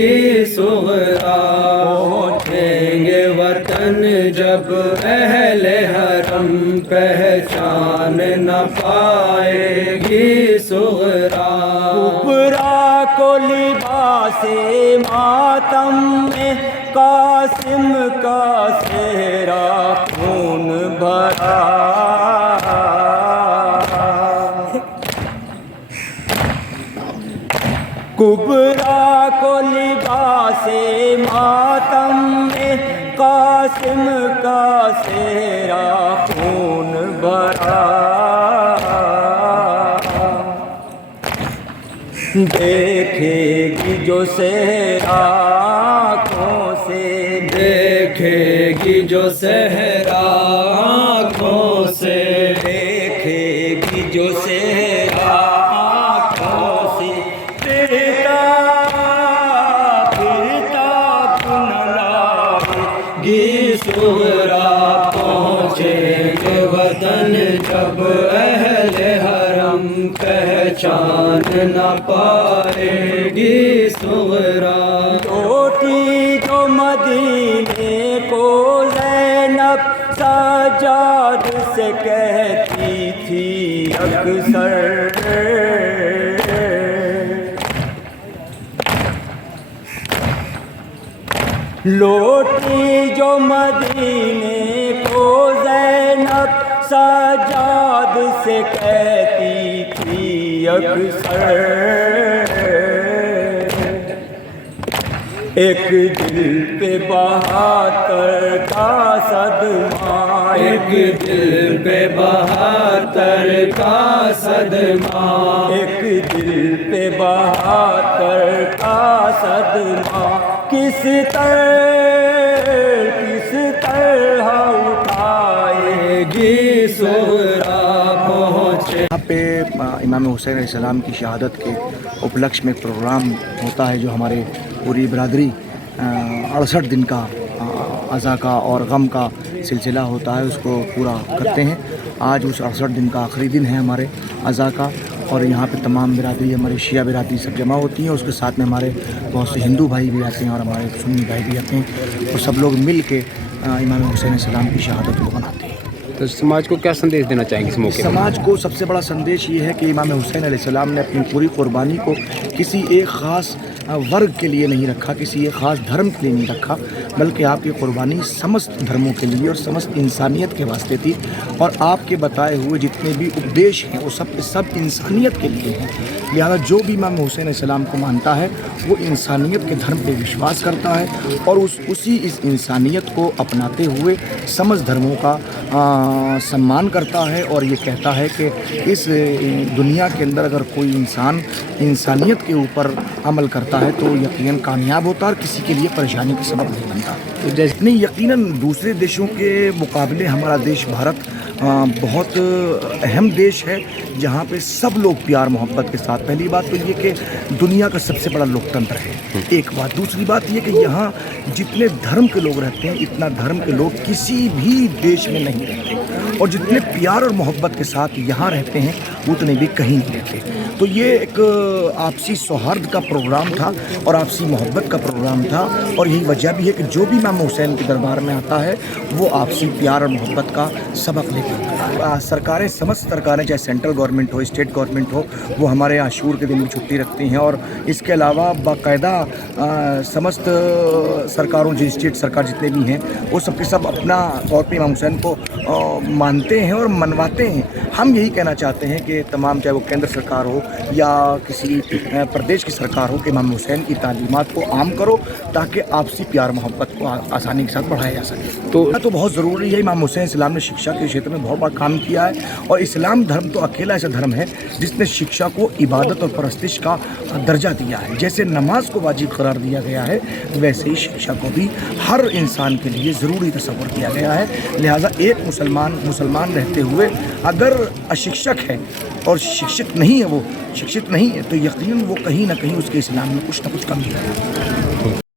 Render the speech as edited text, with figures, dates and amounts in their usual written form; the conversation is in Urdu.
گی صغرا پہنچیں گے وطن جب اہل حرم پہچان نہ پائے گی صغرا کبریٰ کو لباس ماتم میں قاسم کا صحرا خون بھرا کبریٰ کو لباس ماتم میں قاسم کا صحرا خون بھرا دیکھے گی جو صحرا آنکھوں سے دیکھے گی جو صحرا آنکھوں سے دیکھے گی جو صحرا آنکھوں سے پھرتا بنلا گی صغرا پہنچے گے وطن جب اہل حرم پہچان نہ پائے گی صغرا لوٹی جو مدینے کو زینب سجاد سے کہتی تھی اکثر لوٹی جو مدینے کو زینب سجاد سے کہتی تھی اکثر ایک دل پہ 72 کا صدمہ ایک دل پہ 72 کا صدمہ ایک دل پہ 72 کا صدمہ کس طرح اٹھائے گی صغرا پہنچے. یہاں پہ امام حسین علیہ السلام کی شہادت کے اپلکش میں پروگرام ہوتا ہے جو ہمارے پوری برادری 68 دن کا عزا کا اور غم کا سلسلہ ہوتا ہے، اس کو پورا کرتے ہیں. آج اس 68 دن کا آخری دن ہے ہمارے عزا کا، اور یہاں پہ تمام برادری ہمارے شیعہ برادری سب جمع ہوتی ہیں. اس کے ساتھ میں ہمارے بہت سے ہندو بھائی بھی آتے ہیں اور ہمارے سنی بھائی بھی آتے ہیں، اور سب لوگ مل کے امام حسین علیہ السلام کی شہادت کو مناتے ہیں. تو سماج کو کیا سندیش دینا چاہیں گے اس موقع پر؟ سماج کو سب سے بڑا سندیش یہ ہے کہ امام حسین علیہ السلام نے اپنی پوری قربانی کو کسی ایک خاص ورگ کے لیے نہیں رکھا، کسی ایک خاص دھرم کے لیے نہیں رکھا، بلکہ آپ کی قربانی سمست دھرموں کے لیے اور سمست انسانیت کے واسطے تھی. اور آپ کے بتائے ہوئے جتنے بھی اپدیش ہیں وہ سب انسانیت کے لیے ہیں. لہذا جو بھی امام حسین علیہ السلام کو مانتا ہے وہ انسانیت کے دھرم پہ وشواس کرتا ہے، اور اس انسانیت کو اپناتے ہوئے سمست دھرموں کا سمان کرتا ہے، اور یہ کہتا ہے کہ اس دنیا کے اندر اگر کوئی انسان انسانیت کے اوپر عمل کرتا ہے تو یقیناً کامیاب ہوتا ہے اور کسی کے لیے پریشانی کا سبب نہیں بنتا. نہیں، یقیناً دوسرے دیشوں کے مقابلے ہمارا دیش بھارت بہت اہم دیش ہے، جہاں پہ سب لوگ پیار محبت کے ساتھ. پہلی بات تو یہ کہ دنیا کا سب سے بڑا لوکتنتر ہے، ایک بات. دوسری بات یہ کہ یہاں جتنے دھرم کے لوگ رہتے ہیں اتنا دھرم کے لوگ کسی بھی دیش میں نہیں رہتے، اور جتنے پیار اور محبت کے ساتھ یہاں رہتے ہیں اتنے بھی کہیں نہیں رہتے. تو یہ ایک آپسی سوہارد کا پروگرام تھا اور آپسی محبت کا پروگرام تھا، اور یہی وجہ بھی ہے کہ جو بھی امام حسین کے دربار میں آتا ہے وہ آپسی پیار اور محبت کا سبق لے کے آتا ہے. سرکاریں، سمست سرکاریں، چاہے سینٹرل گورنمنٹ ہو، اسٹیٹ گورنمنٹ ہو، وہ ہمارے عاشور کے دن بھی چھٹی رکھتی ہیں، اور اس کے علاوہ باقاعدہ سمست سرکاروں، جو اسٹیٹ سرکار جتنے بھی ہیں وہ سب کے سب اپنا طور پہ امام حسین کو مانتے ہیں اور منواتے ہیں. ہم یہی کہنا چاہتے ہیں کہ تمام، چاہے وہ کیندر سرکار ہو یا کسی پردیش کی سرکار ہو، کہ امام حسین کی تعلیمات کو عام کرو تاکہ آپسی پیار محبت کو آسانی کے ساتھ بڑھایا جا سکے. تو بہت ضروری ہے. امام حسین اسلام نے شکشا کے چھیتر میں بہت بڑا کام کیا ہے، اور اسلام دھرم تو اکیلا ایسا دھرم ہے جس نے شکشا کو عبادت اور پرستش کا درجہ دیا ہے. جیسے نماز کو واجب قرار دیا گیا ہے ویسے ہی شکشا کو بھی ہر انسان کے لیے ضروری تصور کیا گیا ہے. لہٰذا ایک مسلمان رہتے ہوئے اگر اشکشک ہے اور شکشت نہیں ہے، وہ شکشت نہیں ہے، تو یقیناً وہ کہیں نہ کہیں اس کے اسلام میں کچھ نہ کچھ کمی ہے.